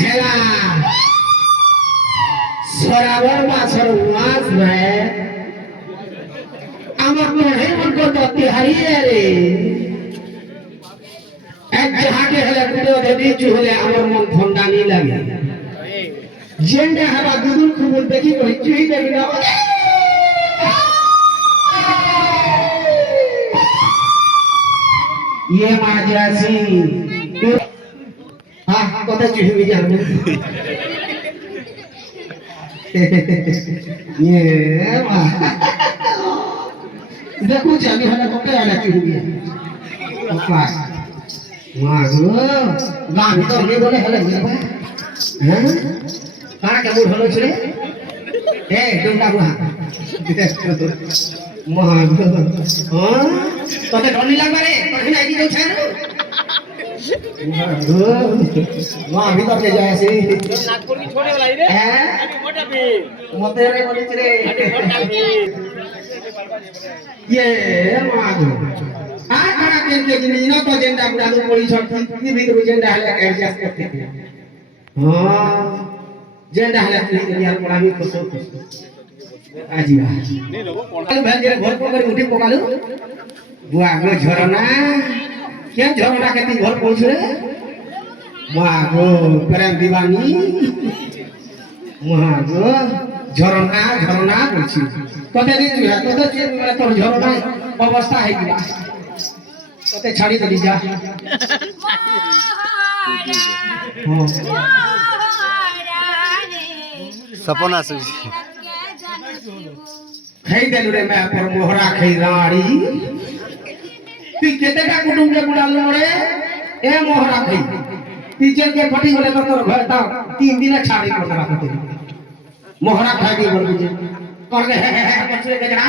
ছেলা সরাবর মাছের মাছ ভাই আমার মনে মন করতে হারিয়ে রে এক হাটে হলে দুটো নিচু হলে আমার মন ঠান্ডা নি লাগে জেন্ডা হারা দুদুল খুবুল দেখি কই চুই দেখি না ये माजरासी हाँ कथा चुही जाने ये देखो जानी हला कथा आला चुही पास मागो गान तो ये बोले हला हैं काना के मूड हलो छले ए डुंगा बुआ मागो हां তোতে ডলি লাগবে রে তোর হিনা কি যাচ্ছে না মা ভিতর কে যায় আসি নাগপুর কি ছোড়ে वाला রে হ্যাঁ আমি মোটা পে মতে রে বলিছ রে আমি মোটা পে ये মা গো आ खड़ा के जिनी न तो जेंडा बुढ़ा तो पड़ी छट की भीतर जेंडा हले एडजस्ट करते हां जेंडा हले की यार पड़ा भी खुश आजीवा नहीं लोगो पड़ा भेल घर को कर उठी पकालू बुआ गो झरना क्या झरना के ती घर पहुंच रे बुआ गो प्रेम दीवानी बुआ गो झरना झरना बोलছি তোতে নি তুই তোতে যে মানে তোর ঝরনা অবস্থা হই গিলা তোতে ছাড়ি দেলি যা सपना सुजी खाई देलु रे मैं पर मोहरा खाई राड़ी তুই কেতেটা কুটুম কে গুড়ালো রে এ মোহরা খাই টিচার কে ফটি গলে তো তোর ঘর দাও 3 দিনে ছাড়ি করতে রাখতে মোহরা খাই দি বলবি যে করবে করছে কে জানা